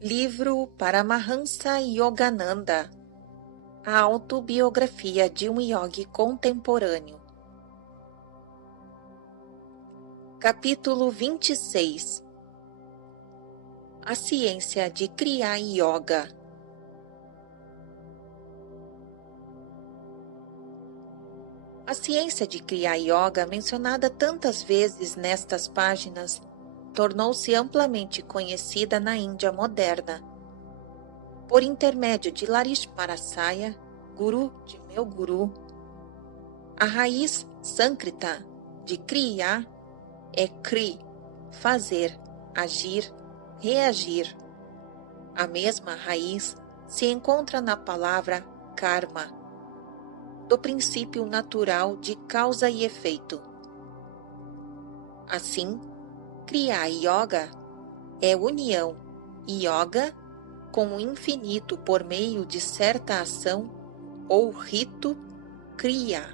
Livro Paramahansa Yogananda, a autobiografia de um yogi contemporâneo. Capítulo 26. A ciência de Kriya Yoga. A ciência de Kriya Yoga, mencionada tantas vezes nestas páginas, tornou-se amplamente conhecida na Índia moderna. Por intermédio de Larishmarasaya, guru de meu guru, a raiz sânscrita de Kriya é Kri, fazer, agir, reagir. A mesma raiz se encontra na palavra karma, do princípio natural de causa e efeito. Assim, Kriya Yoga é união yoga com o infinito por meio de certa ação ou rito kriya.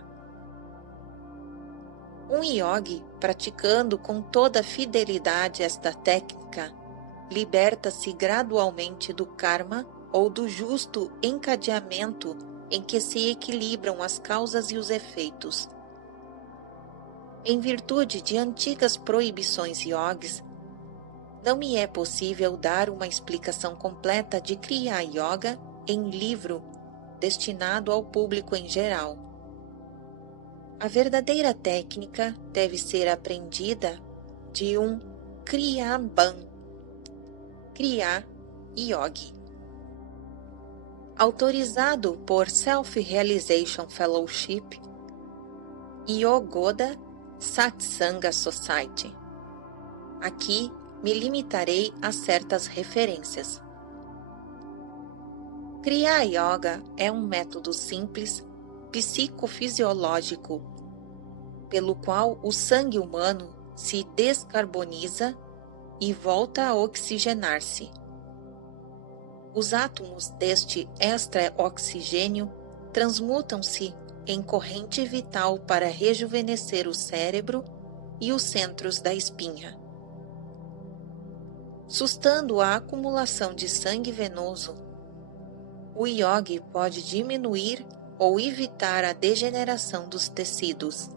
Um yogi, praticando com toda fidelidade esta técnica, liberta-se gradualmente do karma ou do justo encadeamento em que se equilibram as causas e os efeitos. Em virtude de antigas proibições yogis, não me é possível dar uma explicação completa de Kriya Yoga em livro destinado ao público em geral. A verdadeira técnica deve ser aprendida de um Kriyaban, Kriya Yogi. Autorizado por Self-Realization Fellowship, Yogoda Satsanga Society. Aqui me limitarei a certas referências. Kriya Yoga é um método simples, psicofisiológico, pelo qual o sangue humano se descarboniza e volta a oxigenar-se. Os átomos deste extra-oxigênio transmutam-se em corrente vital para rejuvenescer o cérebro e os centros da espinha. Sustando a acumulação de sangue venoso, o yogi pode diminuir ou evitar a degeneração dos tecidos.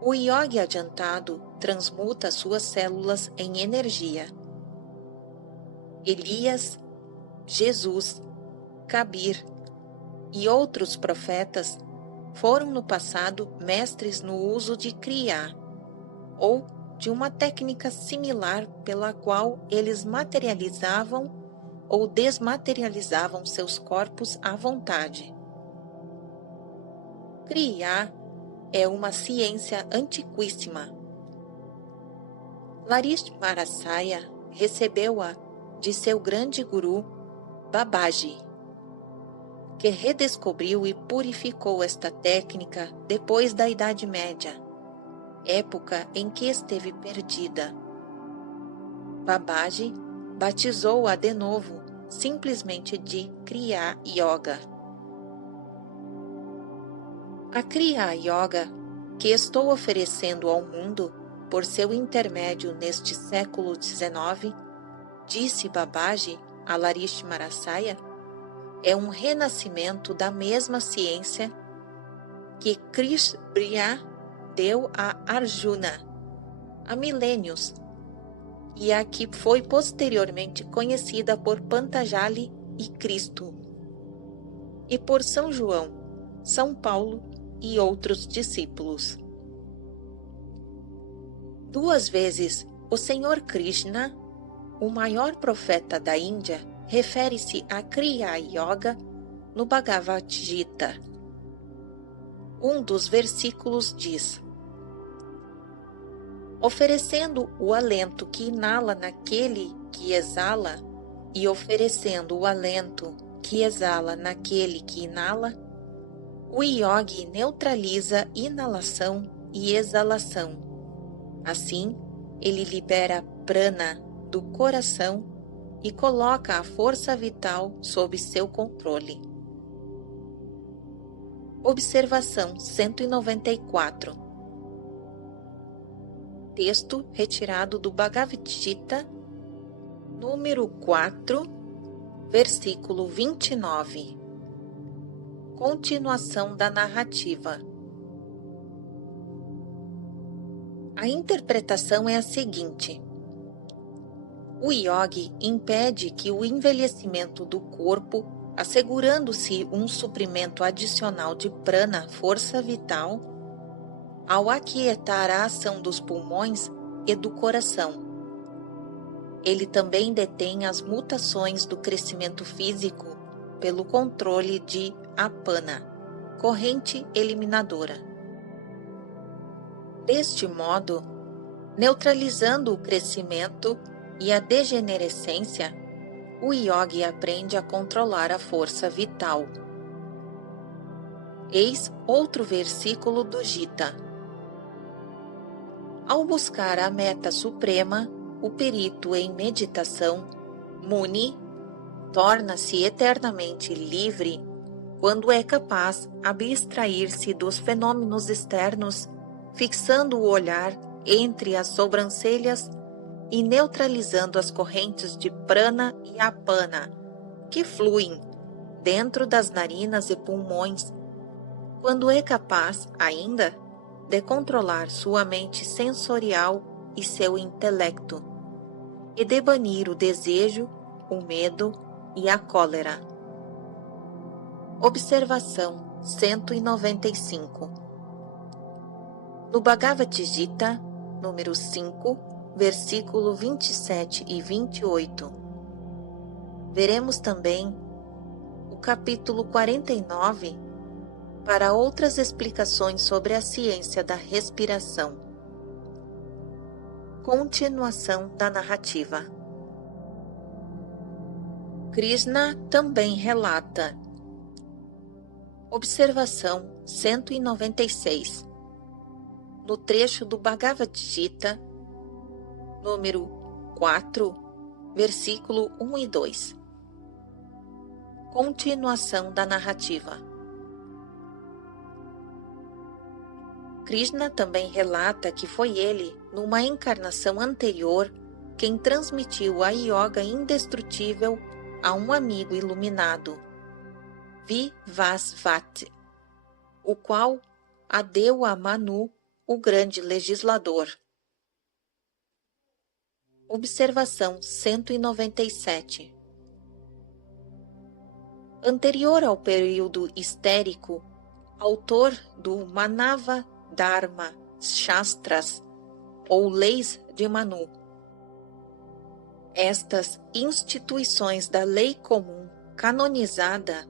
O yogi adiantado transmuta suas células em energia. Elias, Jesus, Kabir e outros profetas foram no passado mestres no uso de Kriya, ou de uma técnica similar pela qual eles materializavam ou desmaterializavam seus corpos à vontade. Kriya é uma ciência antiquíssima. Larishmarasaya recebeu-a de seu grande guru, Babaji, que redescobriu e purificou esta técnica depois da Idade Média, época em que esteve perdida. Babaji batizou-a de novo simplesmente de Kriya Yoga. A Kriya Yoga que estou oferecendo ao mundo por seu intermédio neste século XIX, disse Babaji a Larishmarasaya, é um renascimento da mesma ciência que Krishna deu a Arjuna há milênios e a que foi posteriormente conhecida por Patanjali e Cristo, e por São João, São Paulo e outros discípulos. 2 vezes o Senhor Krishna, o maior profeta da Índia, refere-se a Kriya Yoga no Bhagavad Gita. Um dos versículos diz: oferecendo o alento que inala naquele que exala e oferecendo o alento que exala naquele que inala, o yogi neutraliza inalação e exalação. Assim, ele libera prana do coração e coloca a força vital sob seu controle. Observação 194. Texto retirado do Bhagavad Gita, Número 4, versículo 29. Continuação da narrativa. A interpretação é a seguinte: o yogi impede que o envelhecimento do corpo, assegurando-se um suprimento adicional de prana, força vital, ao aquietar a ação dos pulmões e do coração. Ele também detém as mutações do crescimento físico pelo controle de apana, corrente eliminadora. Deste modo, neutralizando o crescimento e a degenerescência, o yogi aprende a controlar a força vital. Eis outro versículo do Gita. Ao buscar a meta suprema, o perito em meditação, Muni, torna-se eternamente livre quando é capaz de abstrair-se dos fenômenos externos, fixando o olhar entre as sobrancelhas e neutralizando as correntes de prana e apana que fluem dentro das narinas e pulmões, quando é capaz, ainda, de controlar sua mente sensorial e seu intelecto, e de banir o desejo, o medo e a cólera. Observação 195. No Bhagavad Gita, número 5, versículo 27 e 28, veremos também o capítulo 49 para outras explicações sobre a ciência da respiração. Continuação da narrativa. Krishna também relata. Observação 196. No trecho do Bhagavad Gita, número 4, versículo 1 e 2. Continuação da narrativa. Krishna também relata que foi ele, numa encarnação anterior, quem transmitiu a yoga indestrutível a um amigo iluminado, Vivasvati, o qual a deu a Manu, o grande legislador. Observação 197. Anterior ao período histérico, autor do Manava Dharma Shastras, ou Leis de Manu. Estas instituições da lei comum canonizada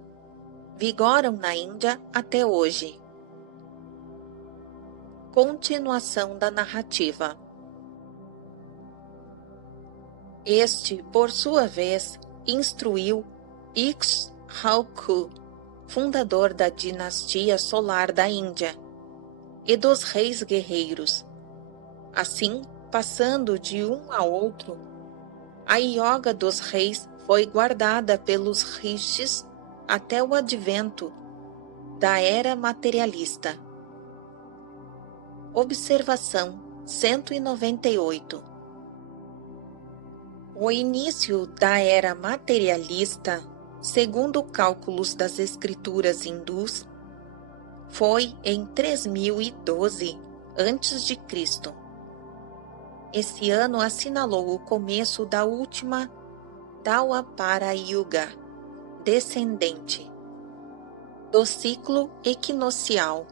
vigoram na Índia até hoje. Continuação da narrativa. Este, por sua vez, instruiu Ikshvalku, fundador da dinastia solar da Índia, e dos reis guerreiros. Assim, passando de um a outro, a yoga dos reis foi guardada pelos rishis até o advento da era materialista. Observação 198. O início da era materialista, segundo cálculos das escrituras hindus, foi em 3012 a.C. Esse ano assinalou o começo da última Dwapara Yuga, descendente, do ciclo equinocial,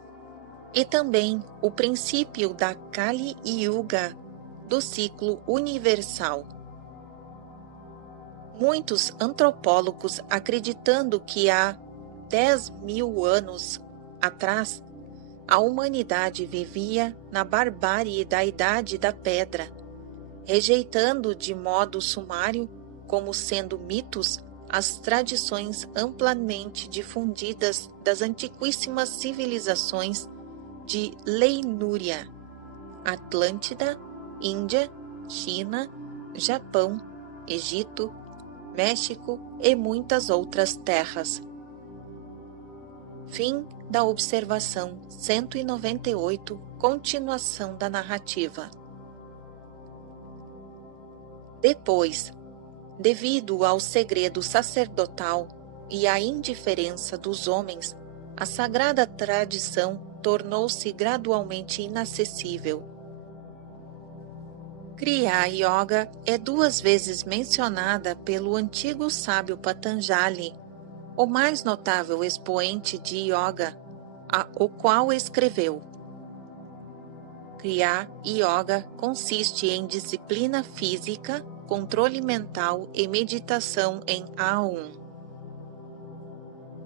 e também o princípio da Kali Yuga, do ciclo universal. Muitos antropólogos, acreditando que há 10.000 anos atrás, a humanidade vivia na barbárie da Idade da Pedra, rejeitando de modo sumário, como sendo mitos, as tradições amplamente difundidas das antiquíssimas civilizações de Leimúria, Atlântida, Índia, China, Japão, Egito, México e muitas outras terras. Fim da observação 198, continuação da narrativa. Depois, Devido ao segredo sacerdotal e à indiferença dos homens, a sagrada tradição tornou-se gradualmente inacessível. Kriya Yoga é 2 vezes mencionada pelo antigo sábio Patanjali, o mais notável expoente de yoga, o qual escreveu: Kriya Yoga consiste em disciplina física, controle mental e meditação em Aum.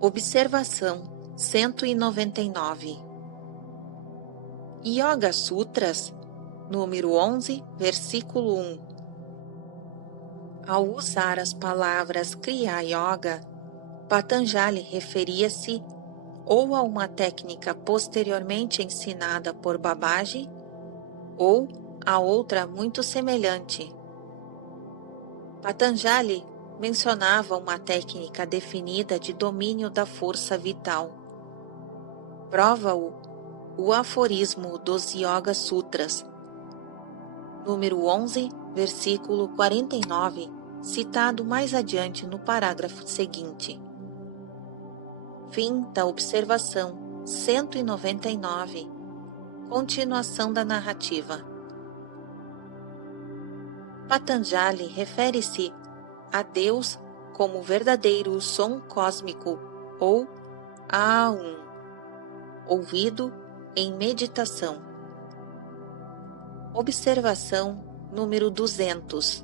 Observação 199. Yoga Sutras, número 11, versículo 1. Ao usar as palavras Kriya Yoga, Patanjali referia-se ou a uma técnica posteriormente ensinada por Babaji, ou a outra muito semelhante. Patanjali mencionava uma técnica definida de domínio da força vital. Prova-o o aforismo dos Yoga Sutras, número 11, versículo 49, citado mais adiante no parágrafo seguinte. Fim da observação 199. Continuação da narrativa. Patanjali refere-se a Deus como verdadeiro som cósmico ou Aum, ouvido em meditação. Observação número 200.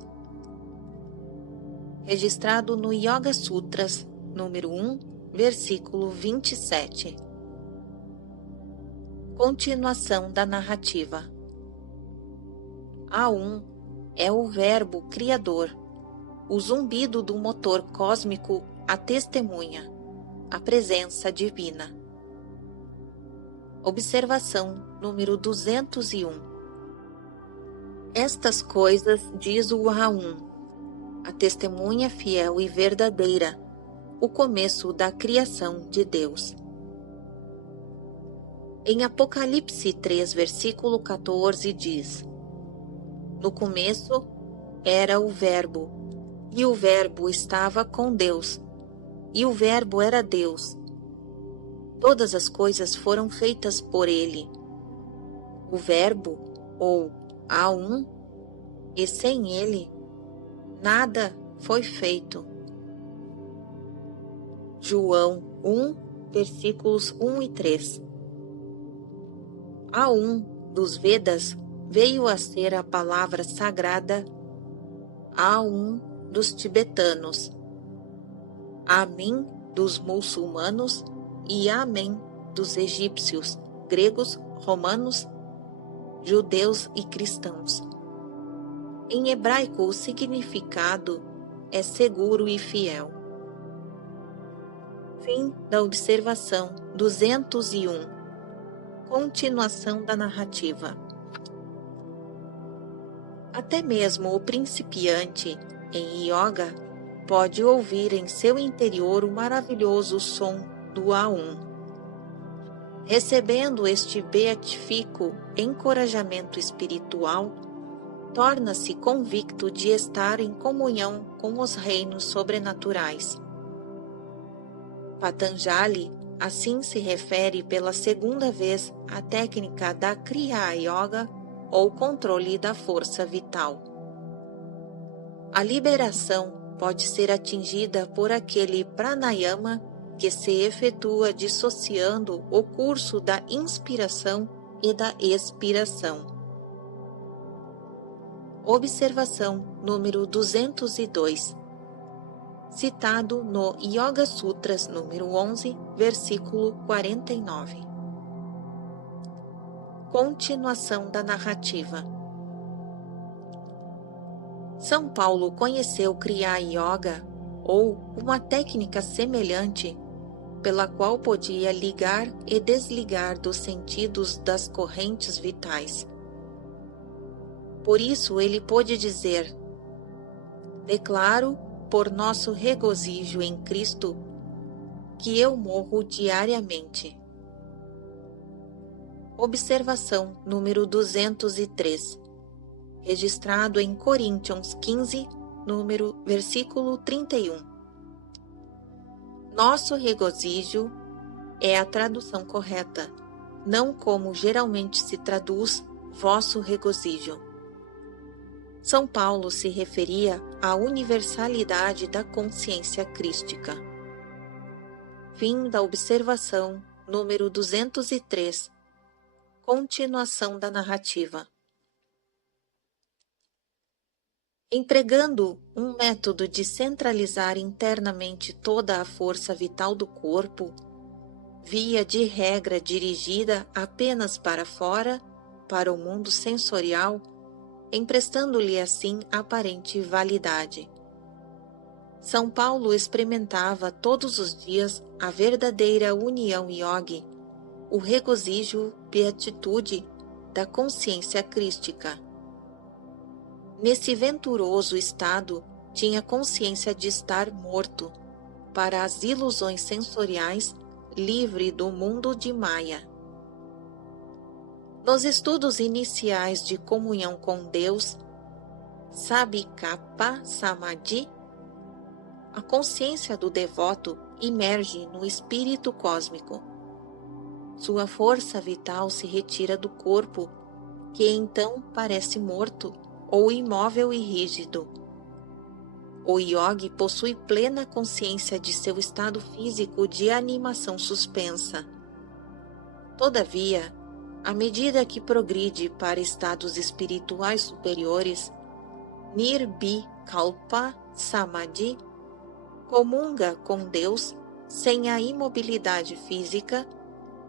Registrado no Yoga Sutras, número 1, versículo 27. Continuação da narrativa. Aum é o verbo criador, o zumbido do motor cósmico a testemunha, a presença divina. Observação número 201. Estas coisas diz o Aum, a testemunha fiel e verdadeira, o começo da criação de Deus. Em Apocalipse 3, versículo 14 diz: No começo era o Verbo, e o Verbo estava com Deus, e o Verbo era Deus. Todas as coisas foram feitas por ele. O Verbo, ou Aum, e sem ele, nada foi feito. João 1, versículos 1 e 3. Aum dos Vedas veio a ser a palavra sagrada Aum dos tibetanos, Amin dos muçulmanos e Amém dos egípcios, gregos, romanos, judeus e cristãos. Em hebraico, o significado é seguro e fiel. Fim da observação 201. Continuação da narrativa. Até mesmo o principiante em yoga pode ouvir em seu interior o maravilhoso som do Aum. Recebendo este beatífico encorajamento espiritual, torna-se convicto de estar em comunhão com os reinos sobrenaturais. Patanjali assim se refere pela segunda vez à técnica da Kriya Yoga ou controle da força vital. A liberação pode ser atingida por aquele pranayama que se efetua dissociando o curso da inspiração e da expiração. Observação número 202. Citado no Yoga Sutras número 11, versículo 49. Continuação da narrativa. São Paulo conheceu Kriya Yoga, ou uma técnica semelhante, pela qual podia ligar e desligar dos sentidos das correntes vitais. Por isso ele pôde dizer: declaro, por nosso regozijo em Cristo, que eu morro diariamente. Observação número 203. Registrado em Coríntios 15, versículo 31. Nosso regozijo é a tradução correta, não como geralmente se traduz vosso regozijo. São Paulo se referia à universalidade da consciência crística. Fim da observação número 203. Continuação da narrativa. Empregando um método de centralizar internamente toda a força vital do corpo, via de regra dirigida apenas para fora, para o mundo sensorial, emprestando-lhe assim aparente validade. São Paulo experimentava todos os dias a verdadeira união yogi, o regozijo beatitude da consciência crística. Nesse venturoso estado, tinha consciência de estar morto para as ilusões sensoriais, livre do mundo de Maya. Nos estudos iniciais de comunhão com Deus, Sabikapa Samadhi, a consciência do devoto imerge no espírito cósmico. Sua força vital se retira do corpo, que então parece morto ou imóvel e rígido. O yogi possui plena consciência de seu estado físico de animação suspensa. Todavia, à medida que progride para estados espirituais superiores, Nirvikalpa Samadhi comunga com Deus sem a imobilidade física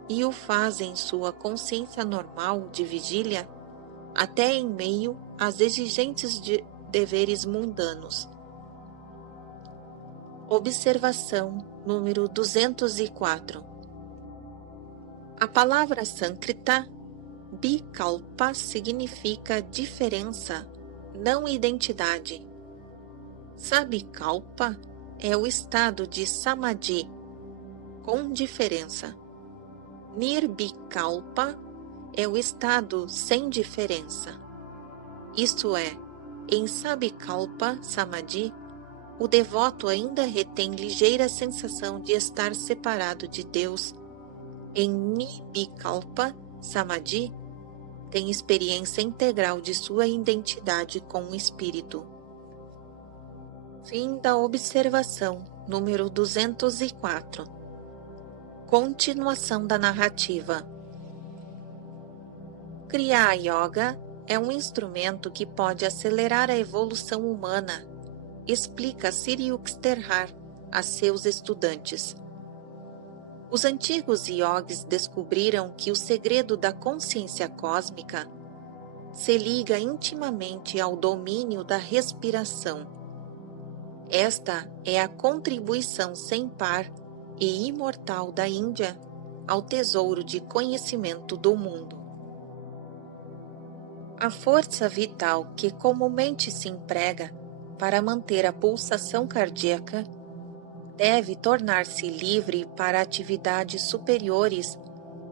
e o faz em sua consciência normal de vigília, até em meio às exigentes de deveres mundanos. Observação número 204. A palavra sânscrita Vikalpa significa diferença, não identidade. Sabikalpa é o estado de Samadhi, com diferença. Nirvikalpa é o estado sem diferença. Isto é, em Sabikalpa Samadhi, o devoto ainda retém ligeira sensação de estar separado de Deus. Em Nirvikalpa Samadhi, tem experiência integral de sua identidade com o Espírito. Fim da observação número 204. Continuação da narrativa. Kriya Yoga é um instrumento que pode acelerar a evolução humana, explica Sri Yukteswar a seus estudantes. Os antigos yogis descobriram que o segredo da consciência cósmica se liga intimamente ao domínio da respiração. Esta é a contribuição sem par e imortal da Índia ao tesouro de conhecimento do mundo. A força vital que comumente se emprega para manter a pulsação cardíaca deve tornar-se livre para atividades superiores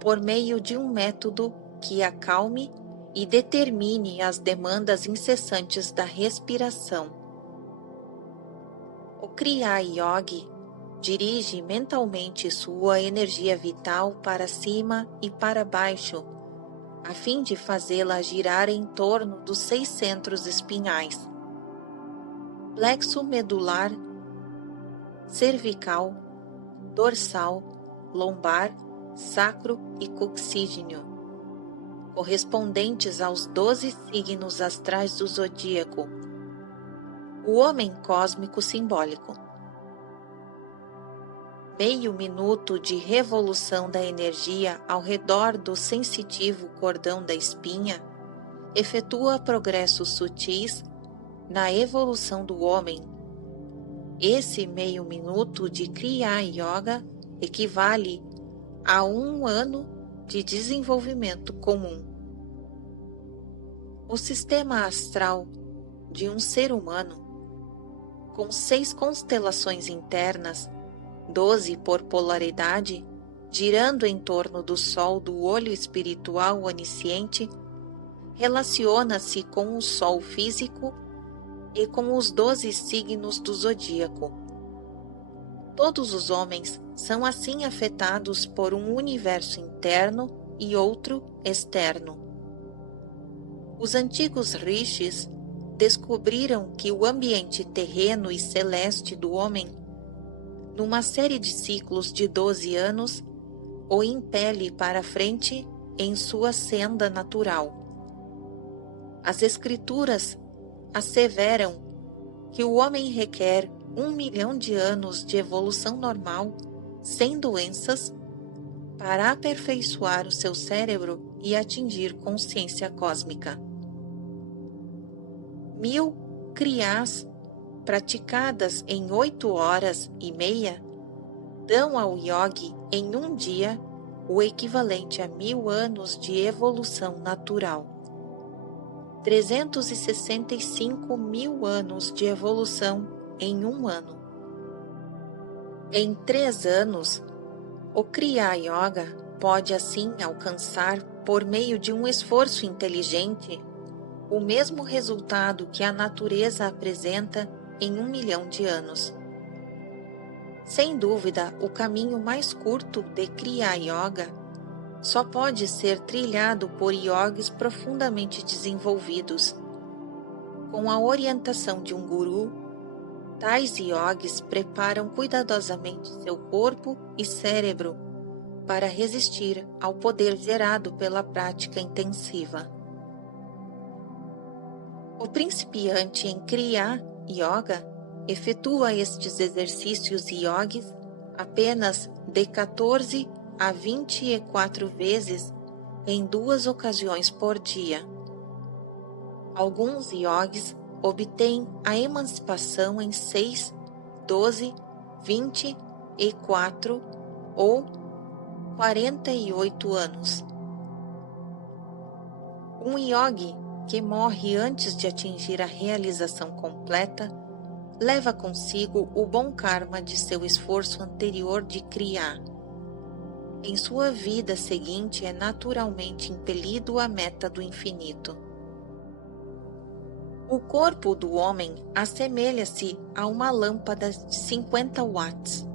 por meio de um método que acalme e determine as demandas incessantes da respiração. O Kriya Yogi dirige mentalmente sua energia vital para cima e para baixo, a fim de fazê-la girar em torno dos 6 centros espinhais: plexo medular, cervical, dorsal, lombar, sacro e coxígeno, correspondentes aos 12 signos astrais do zodíaco, o homem cósmico simbólico. Meio minuto de revolução da energia ao redor do sensitivo cordão da espinha efetua progressos sutis na evolução do homem. Esse meio minuto de Kriya Yoga equivale a 1 ano de desenvolvimento comum. O sistema astral de um ser humano, com 6 constelações internas, 12 por polaridade, girando em torno do Sol do olho espiritual onisciente, relaciona-se com o Sol físico e com os 12 signos do zodíaco. Todos os homens são assim afetados por um universo interno e outro externo. Os antigos rishis descobriram que o ambiente terreno e celeste do homem, numa série de ciclos de 12 anos, o impele para frente em sua senda natural. As escrituras asseveram que o homem requer 1 milhão de anos de evolução normal, sem doenças, para aperfeiçoar o seu cérebro e atingir consciência cósmica. 1000 kriyas praticadas em 8 horas e meia dão ao yogi em um dia o equivalente a 1000 anos de evolução natural. 365 mil anos de evolução em um ano. Em 3 anos, o Kriya Yoga pode assim alcançar, por meio de um esforço inteligente, o mesmo resultado que a natureza apresenta em 1 milhão de anos. Sem dúvida, o caminho mais curto de Kriya Yoga só pode ser trilhado por yogis profundamente desenvolvidos. Com a orientação de um guru, tais yogis preparam cuidadosamente seu corpo e cérebro para resistir ao poder gerado pela prática intensiva. O principiante em Kriya Yoga efetua estes exercícios yogis apenas de 14 a 24 vezes em 2 ocasiões por dia. Alguns yogis obtêm a emancipação em 6, 12, 24 ou 48 anos. Um yogi que morre antes de atingir a realização completa leva consigo o bom karma de seu esforço anterior de Kriya. Em sua vida seguinte é naturalmente impelido à meta do infinito. O corpo do homem assemelha-se a uma lâmpada de 50 watts,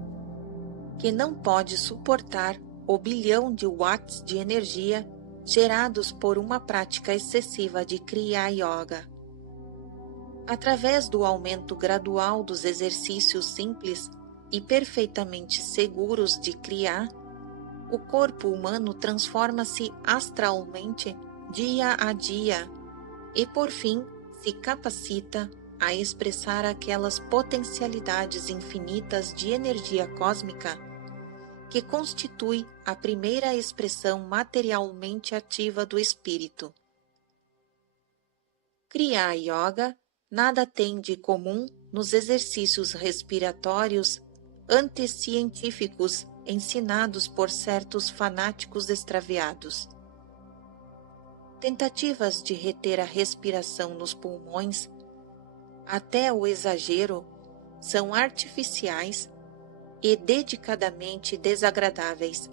que não pode suportar o bilhão de watts de energia gerados por uma prática excessiva de Kriya Yoga. Através do aumento gradual dos exercícios simples e perfeitamente seguros de Kriya, o corpo humano transforma-se astralmente dia a dia e, por fim, se capacita a expressar aquelas potencialidades infinitas de energia cósmica que constitui a primeira expressão materialmente ativa do espírito. Kriya Yoga nada tem de comum nos exercícios respiratórios anticientíficos ensinados por certos fanáticos extraviados. Tentativas de reter a respiração nos pulmões, até o exagero, são artificiais e dedicadamente desagradáveis.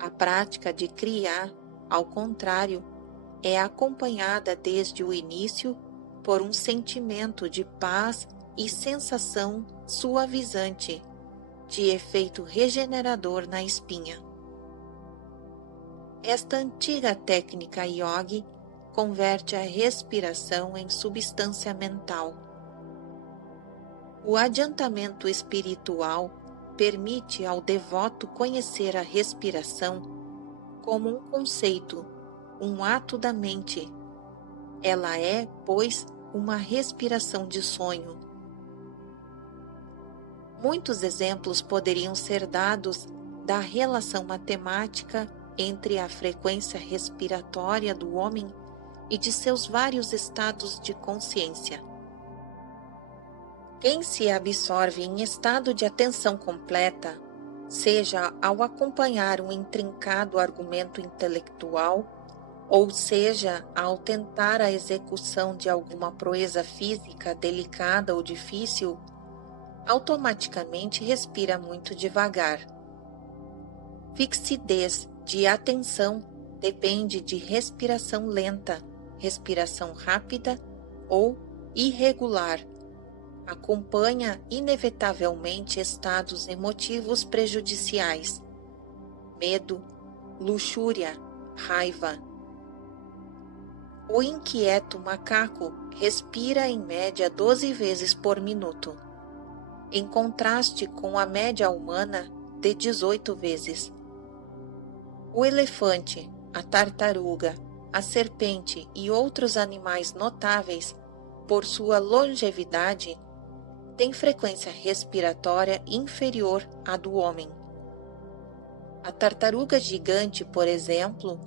A prática de Kriya, ao contrário, é acompanhada desde o início por um sentimento de paz e sensação suavizante, de efeito regenerador na espinha. Esta antiga técnica yogi converte a respiração em substância mental. O adiantamento espiritual permite ao devoto conhecer a respiração como um conceito, um ato da mente. Ela é, pois, uma respiração de sonho. Muitos exemplos poderiam ser dados da relação matemática entre a frequência respiratória do homem e de seus vários estados de consciência. Quem se absorve em estado de atenção completa, seja ao acompanhar um intrincado argumento intelectual, ou seja ao tentar a execução de alguma proeza física delicada ou difícil, automaticamente respira muito devagar. Fixidez de atenção depende de respiração lenta, respiração rápida ou irregular acompanha inevitavelmente estados emotivos prejudiciais, medo, luxúria, raiva. O inquieto macaco respira em média 12 vezes por minuto, em contraste com a média humana de 18 vezes. O elefante, a tartaruga, a serpente e outros animais notáveis por sua longevidade têm frequência respiratória inferior à do homem. A tartaruga gigante, por exemplo,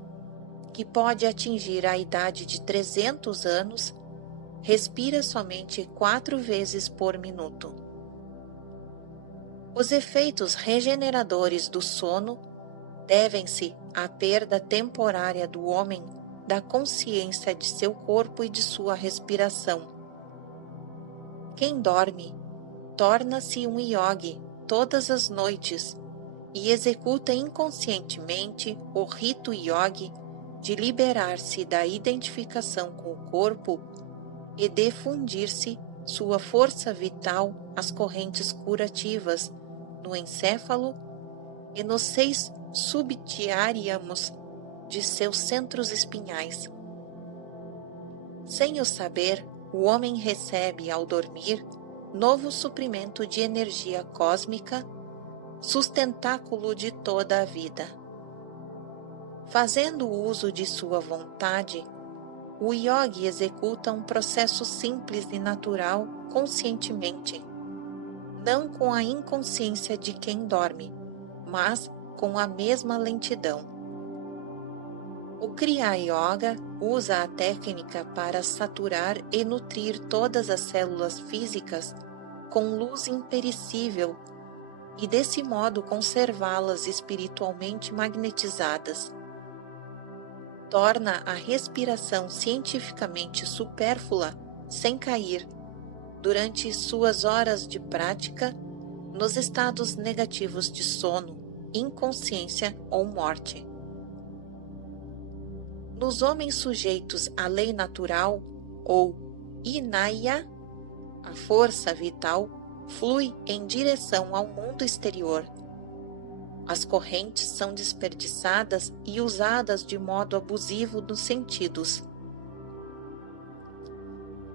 que pode atingir a idade de 300 anos, respira somente 4 vezes por minuto. Os efeitos regeneradores do sono devem-se à perda temporária do homem da consciência de seu corpo e de sua respiração. Quem dorme torna-se um yogi todas as noites e executa inconscientemente o rito yogi de liberar-se da identificação com o corpo e de fundir-se sua força vital às correntes curativas no encéfalo e nos 6 subdiáriamos de seus centros espinhais. Sem o saber, o homem recebe ao dormir novo suprimento de energia cósmica, sustentáculo de toda a vida. Fazendo uso de sua vontade, o yogi executa um processo simples e natural conscientemente, não com a inconsciência de quem dorme, mas com a mesma lentidão. O Kriya Yoga usa a técnica para saturar e nutrir todas as células físicas com luz imperecível e desse modo conservá-las espiritualmente magnetizadas. Torna a respiração cientificamente supérflua sem cair, durante suas horas de prática, nos estados negativos de sono, inconsciência ou morte. Nos homens sujeitos à lei natural, ou Inaya, a força vital flui em direção ao mundo exterior. As correntes são desperdiçadas e usadas de modo abusivo nos sentidos.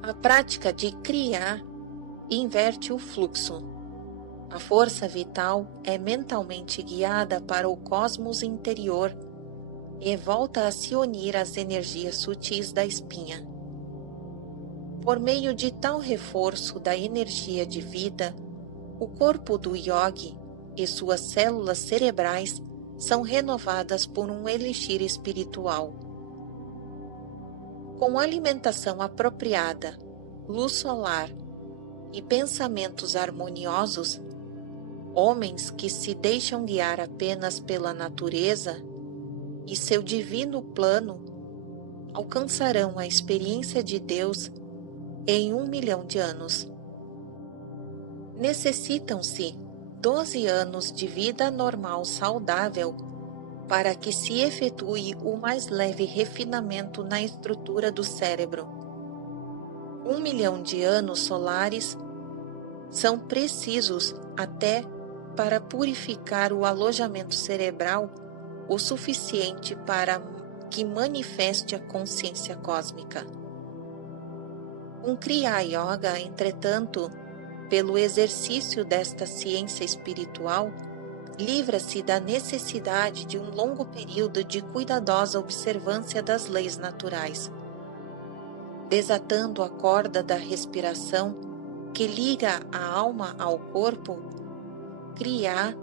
A prática de Kriya inverte o fluxo. A força vital é mentalmente guiada para o cosmos interior e volta a se unir às energias sutis da espinha. Por meio de tal reforço da energia de vida, o corpo do yogi e suas células cerebrais são renovadas por um elixir espiritual. Com alimentação apropriada, luz solar e pensamentos harmoniosos, homens que se deixam guiar apenas pela natureza e seu divino plano alcançarão a experiência de Deus em 1 milhão de anos. Necessitam-se 12 anos de vida normal saudável para que se efetue o mais leve refinamento na estrutura do cérebro. 1 milhão de anos solares são precisos até para purificar o alojamento cerebral o suficiente para que manifeste a consciência cósmica. Um Kriya Yoga, entretanto, pelo exercício desta ciência espiritual, livra-se da necessidade de um longo período de cuidadosa observância das leis naturais. Desatando a corda da respiração que liga a alma ao corpo, Kriya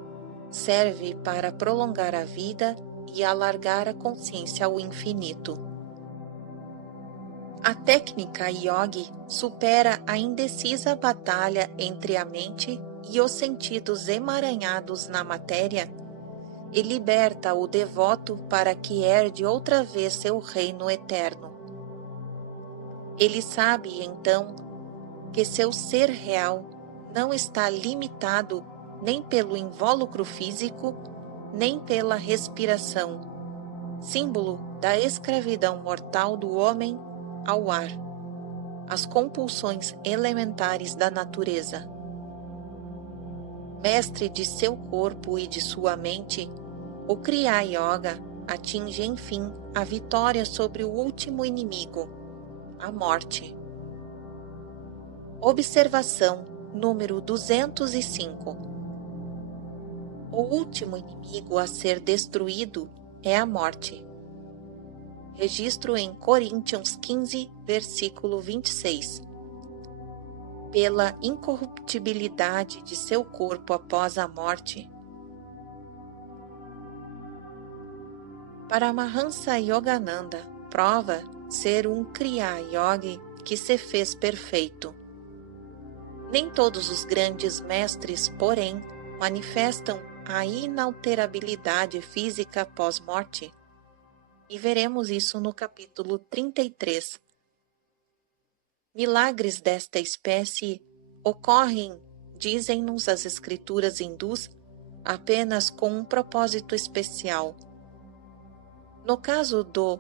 serve para prolongar a vida e alargar a consciência ao infinito. A técnica yogi supera a indecisa batalha entre a mente e os sentidos emaranhados na matéria e liberta o devoto para que herde outra vez seu reino eterno. Ele sabe, então, que seu ser real não está limitado nem pelo invólucro físico, nem pela respiração, símbolo da escravidão mortal do homem ao ar. as compulsões elementares da natureza. Mestre de seu corpo e de sua mente, o Kriya Yoga atinge enfim a vitória sobre o último inimigo, a morte. Observação número 205. O último inimigo a ser destruído é a morte. Registro em Coríntios 15, versículo 26. Pela incorruptibilidade de seu corpo após a morte. Paramahansa Yogananda prova ser um Kriya Yogi que se fez perfeito. Nem todos os grandes mestres, porém, manifestam a inalterabilidade física pós-morte. E veremos isso no capítulo 33. Milagres desta espécie ocorrem, dizem-nos as escrituras hindus, apenas com um propósito especial. No caso do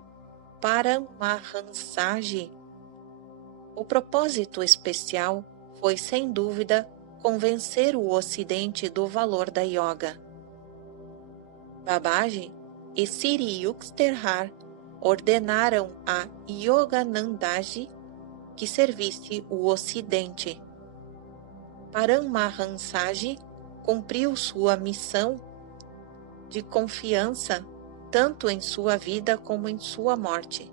Paramahansaji, o propósito especial foi, sem dúvida, convencer o Ocidente do valor da yoga. Babaji e Sri Yukteswar ordenaram a Yoganandaji que servisse o Ocidente. Paramahansaji cumpriu sua missão de confiança tanto em sua vida como em sua morte.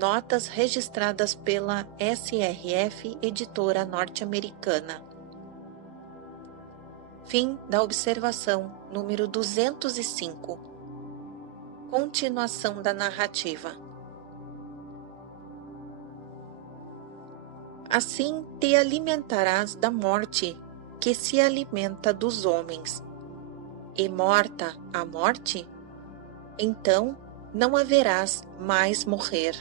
Notas registradas pela SRF, editora norte-americana. Fim da observação número 205. Continuação da narrativa. Assim te alimentarás da morte que se alimenta dos homens. E morta a morte, então não haverás mais morrer.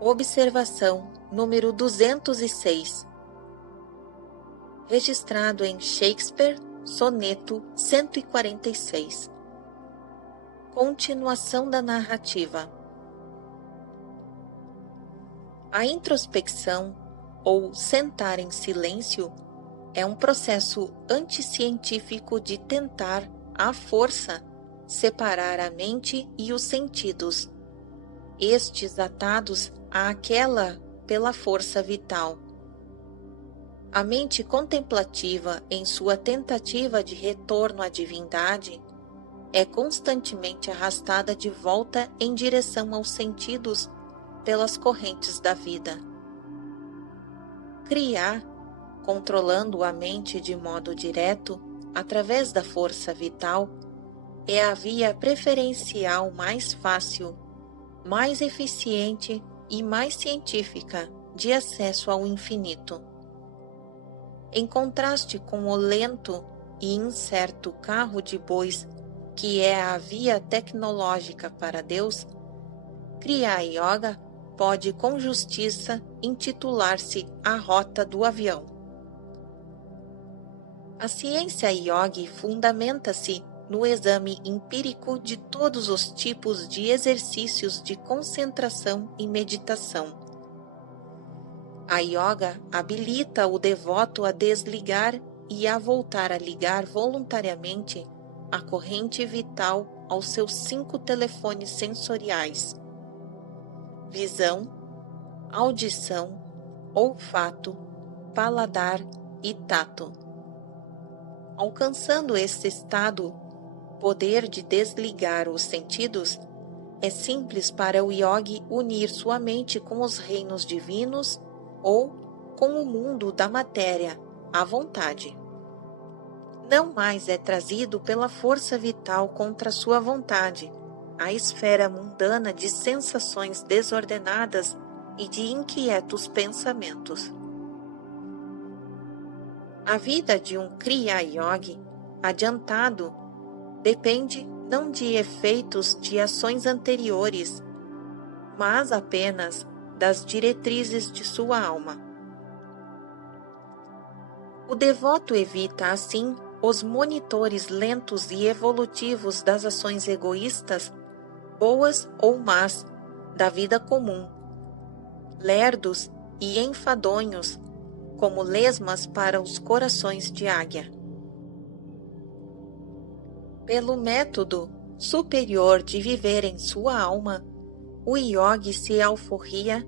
Observação número 206. Registrado em Shakespeare, soneto 146. Continuação da narrativa. A introspecção, ou sentar em silêncio, é um processo anticientífico de tentar, à força, separar a mente e os sentidos, estes atados àquela pela força vital. A mente contemplativa, em sua tentativa de retorno à divindade, é constantemente arrastada de volta em direção aos sentidos pelas correntes da vida. Kriya, controlando a mente de modo direto, através da força vital, é a via preferencial mais fácil, mais eficiente e mais científica de acesso ao infinito. Em contraste com o lento e incerto carro de bois, que é a via tecnológica para Deus, Kriya Yoga pode com justiça intitular-se a rota do avião. A ciência yogi fundamenta-se no exame empírico de todos os tipos de exercícios de concentração e meditação. A yoga habilita o devoto a desligar e a voltar a ligar voluntariamente a corrente vital aos seus 5 telefones sensoriais: visão, audição, olfato, paladar e tato. Alcançando esse estado, poder de desligar os sentidos, é simples para o yogi unir sua mente com os reinos divinos ou com o mundo da matéria, à vontade. Não mais é trazido pela força vital contra sua vontade, a esfera mundana de sensações desordenadas e de inquietos pensamentos. A vida de um Kriya Yogi adiantado depende não de efeitos de ações anteriores, mas apenas das diretrizes de sua alma. O devoto evita, assim, os monitores lentos e evolutivos das ações egoístas, boas ou más, da vida comum, lerdos e enfadonhos, como lesmas para os corações de águia. Pelo método superior de viver em sua alma, o yogi se alforria,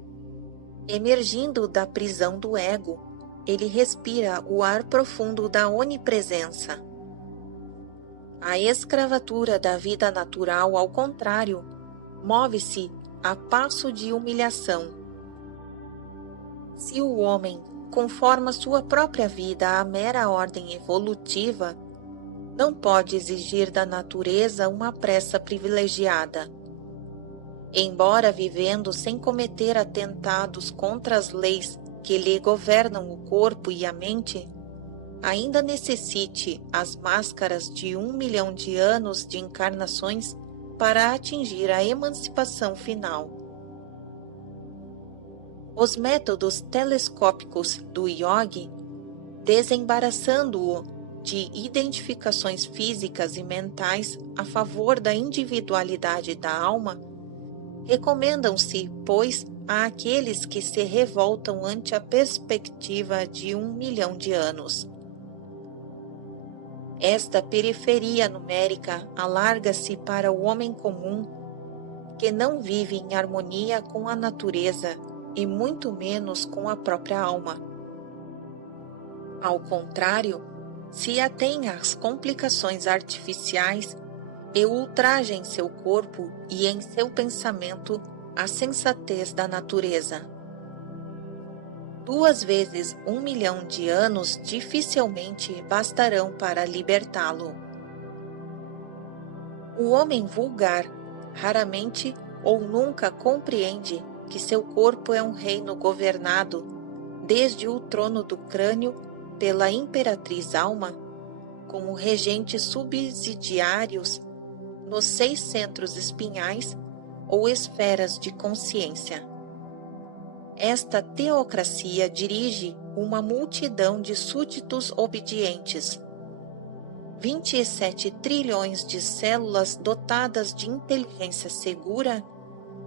emergindo da prisão do ego, ele respira o ar profundo da onipresença. A escravatura da vida natural, ao contrário, move-se a passo de humilhação. Se o homem conforma sua própria vida à mera ordem evolutiva, não pode exigir da natureza uma pressa privilegiada. Embora vivendo sem cometer atentados contra as leis que lhe governam o corpo e a mente, ainda necessite as máscaras de 1 milhão de anos de encarnações para atingir a emancipação final. Os métodos telescópicos do yogi, desembaraçando-o de identificações físicas e mentais a favor da individualidade da alma, recomendam-se, pois, àqueles que se revoltam ante a perspectiva de 1 milhão de anos. Esta periferia numérica alarga-se para o homem comum, que não vive em harmonia com a natureza e muito menos com a própria alma. Ao contrário, se atém às complicações artificiais e ultraja em seu corpo e em seu pensamento a sensatez da natureza. 2 vezes 1 milhão de anos dificilmente bastarão para libertá-lo. O homem vulgar raramente ou nunca compreende que seu corpo é um reino governado, desde o trono do crânio, pela imperatriz alma, como regentes subsidiários nos 6 centros espinhais ou esferas de consciência. Esta teocracia dirige uma multidão de súditos obedientes. 27 trilhões de células dotadas de inteligência segura,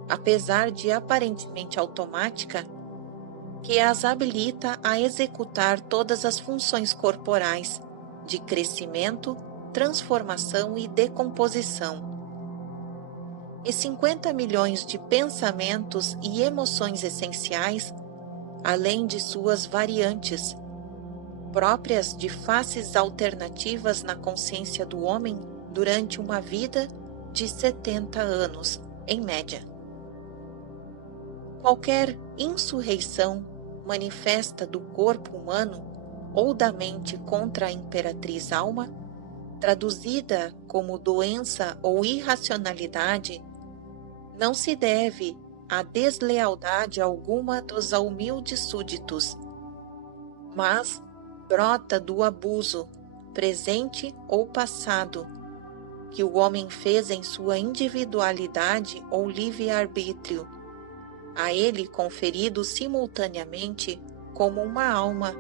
apesar de aparentemente automática, que as habilita a executar todas as funções corporais de crescimento, transformação e decomposição. E 50 milhões de pensamentos e emoções essenciais, além de suas variantes, próprias de faces alternativas na consciência do homem durante uma vida de 70 anos, em média. Qualquer insurreição manifesta do corpo humano ou da mente contra a imperatriz alma, traduzida como doença ou irracionalidade, não se deve a deslealdade alguma dos humildes súditos, mas brota do abuso, presente ou passado, que o homem fez em sua individualidade ou livre-arbítrio, a ele conferido simultaneamente como uma alma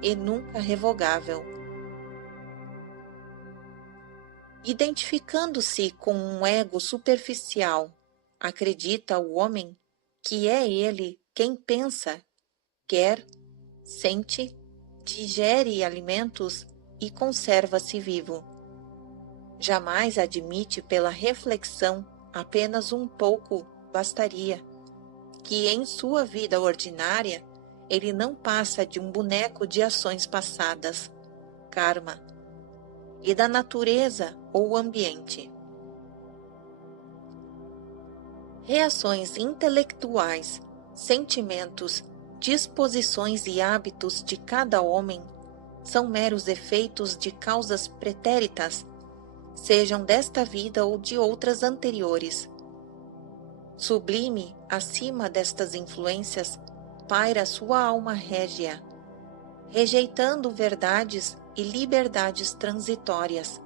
e nunca revogável. Identificando-se com um ego superficial, acredita o homem que é ele quem pensa, quer, sente, digere alimentos e conserva-se vivo. Jamais admite pela reflexão apenas um pouco bastaria, que em sua vida ordinária ele não passa de um boneco de ações passadas, karma, e da natureza ou ambiente. Reações intelectuais, sentimentos, disposições e hábitos de cada homem são meros efeitos de causas pretéritas, sejam desta vida ou de outras anteriores. Sublime, acima destas influências, paira sua alma régia, rejeitando verdades e liberdades transitórias.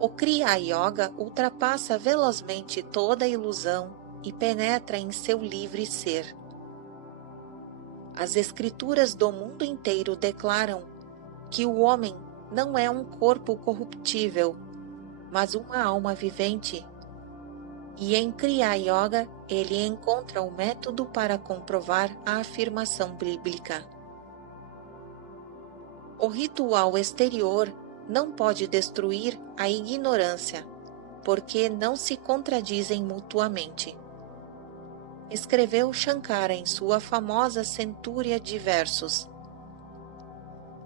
O Kriya Yoga ultrapassa velozmente toda ilusão e penetra em seu livre ser. As escrituras do mundo inteiro declaram que o homem não é um corpo corruptível, mas uma alma vivente. E em Kriya Yoga ele encontra o método para comprovar a afirmação bíblica. O ritual exterior não pode destruir a ignorância, porque não se contradizem mutuamente. Escreveu Shankara em sua famosa centúria de versos.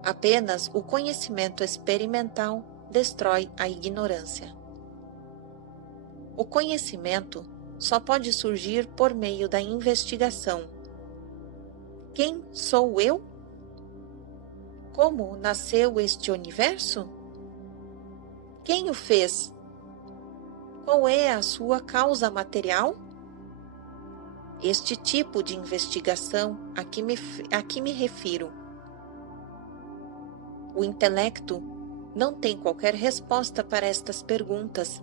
Apenas o conhecimento experimental destrói a ignorância. O conhecimento só pode surgir por meio da investigação. Quem sou eu? Como nasceu este universo? Quem o fez? Qual é a sua causa material? Este tipo de investigação a que me refiro. O intelecto não tem qualquer resposta para estas perguntas.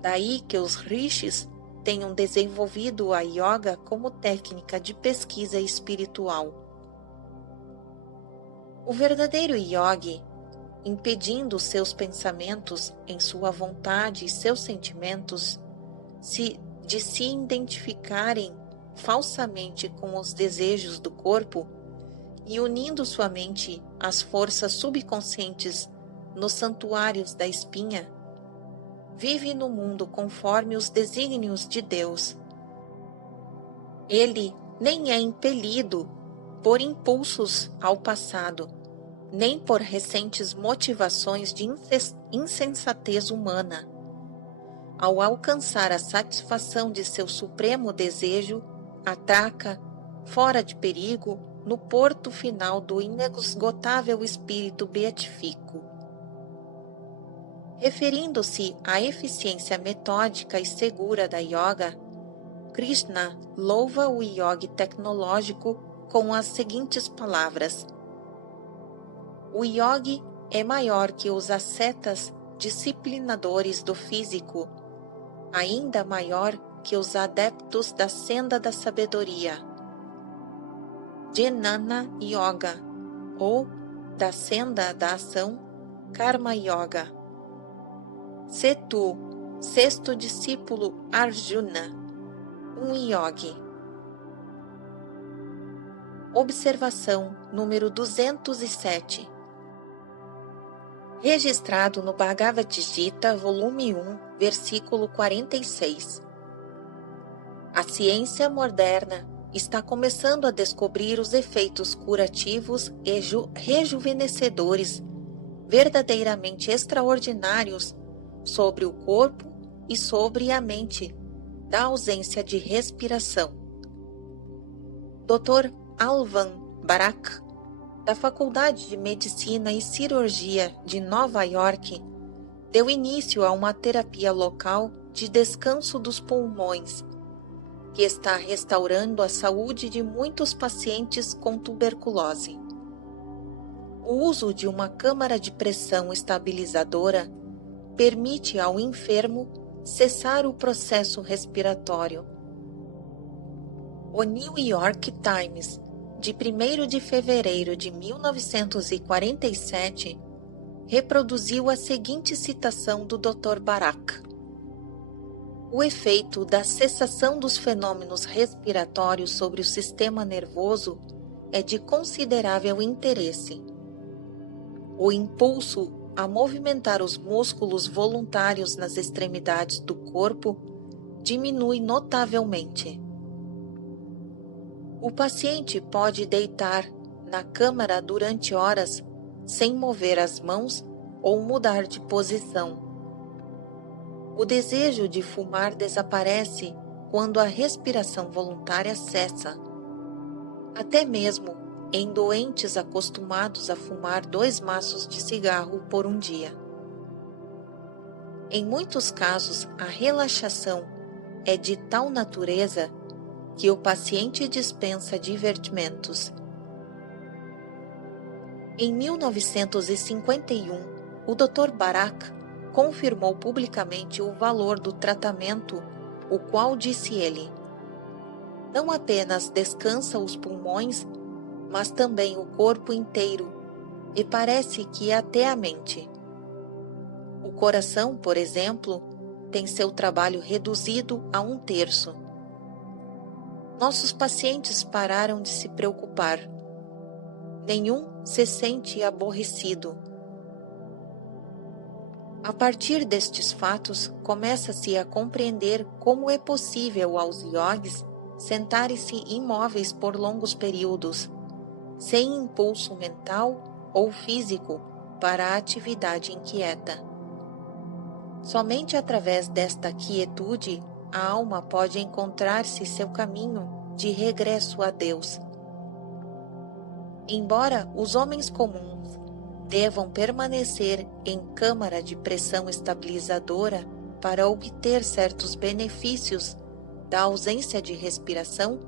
Daí que os rishis tenham desenvolvido a yoga como técnica de pesquisa espiritual. O verdadeiro yogi, impedindo seus pensamentos em sua vontade e seus sentimentos de se identificarem falsamente com os desejos do corpo e unindo sua mente às forças subconscientes nos santuários da espinha, vive no mundo conforme os desígnios de Deus. Ele nem é impelido por impulsos ao passado, nem por recentes motivações de insensatez humana. Ao alcançar a satisfação de seu supremo desejo, atraca, fora de perigo, no porto final do inesgotável espírito beatífico. Referindo-se à eficiência metódica e segura da yoga, Krishna louva o yogi tecnológico com as seguintes palavras: o yogi é maior que os ascetas disciplinadores do físico, ainda maior que os adeptos da senda da sabedoria. Jnana Yoga, ou da senda da ação, Karma Yoga. Se tu, sexto discípulo Arjuna, um yogi. Observação número 207. Registrado no Bhagavad Gita, volume 1, versículo 46. A ciência moderna está começando a descobrir os efeitos curativos e rejuvenescedores verdadeiramente extraordinários sobre o corpo e sobre a mente da ausência de respiração. Dr. Alvan Barak, da Faculdade de Medicina e Cirurgia de Nova York, deu início a uma terapia local de descanso dos pulmões, que está restaurando a saúde de muitos pacientes com tuberculose. O uso de uma câmara de pressão estabilizadora permite ao enfermo cessar o processo respiratório. O New York Times, de 1º de fevereiro de 1947, reproduziu a seguinte citação do Dr. Barak: o efeito da cessação dos fenômenos respiratórios sobre o sistema nervoso é de considerável interesse. O impulso a movimentar os músculos voluntários nas extremidades do corpo diminui notavelmente. O paciente pode deitar na câmara durante horas sem mover as mãos ou mudar de posição. O desejo de fumar desaparece quando a respiração voluntária cessa. Até mesmo em doentes acostumados a fumar 2 maços de cigarro por um dia. Em muitos casos, a relaxação é de tal natureza que o paciente dispensa divertimentos. Em 1951, o Dr. Barak confirmou publicamente o valor do tratamento, o qual, disse ele, não apenas descansa os pulmões, mas também o corpo inteiro, e parece que até a mente. O coração, por exemplo, tem seu trabalho reduzido a 1/3, nossos pacientes pararam de se preocupar. Nenhum se sente aborrecido. A partir destes fatos, começa-se a compreender como é possível aos yogis sentarem-se imóveis por longos períodos, sem impulso mental ou físico para a atividade inquieta. Somente através desta quietude, a alma pode encontrar-se seu caminho de regresso a Deus. Embora os homens comuns devam permanecer em câmara de pressão estabilizadora para obter certos benefícios da ausência de respiração,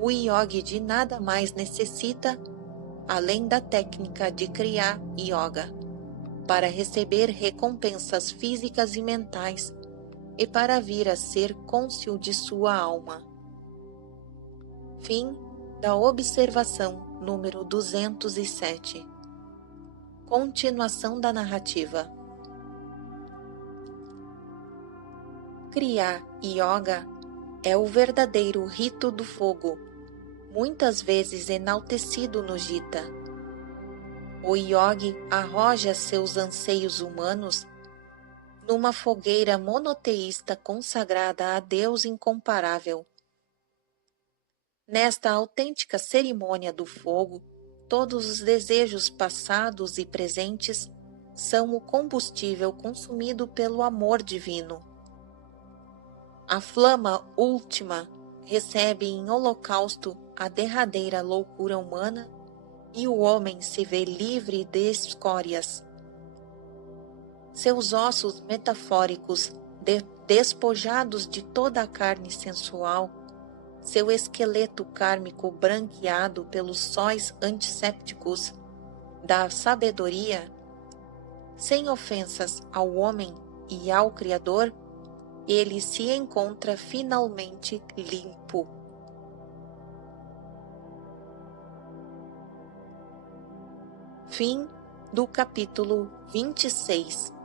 o yogi de nada mais necessita além da técnica de Kriya Yoga, para receber recompensas físicas e mentais e para vir a ser cônscio de sua alma. Fim da observação número 207. Continuação da narrativa. Kriya Yoga é o verdadeiro rito do fogo, muitas vezes enaltecido no Gita. O yogi arroja seus anseios humanos numa fogueira monoteísta consagrada a Deus incomparável. Nesta autêntica cerimônia do fogo, todos os desejos passados e presentes são o combustível consumido pelo amor divino. A flama última recebe em holocausto a derradeira loucura humana e o homem se vê livre de escórias. Seus ossos metafóricos, despojados de toda a carne sensual, seu esqueleto kármico branqueado pelos sóis antissépticos da sabedoria, sem ofensas ao homem e ao Criador, ele se encontra finalmente limpo. Fim do capítulo 26.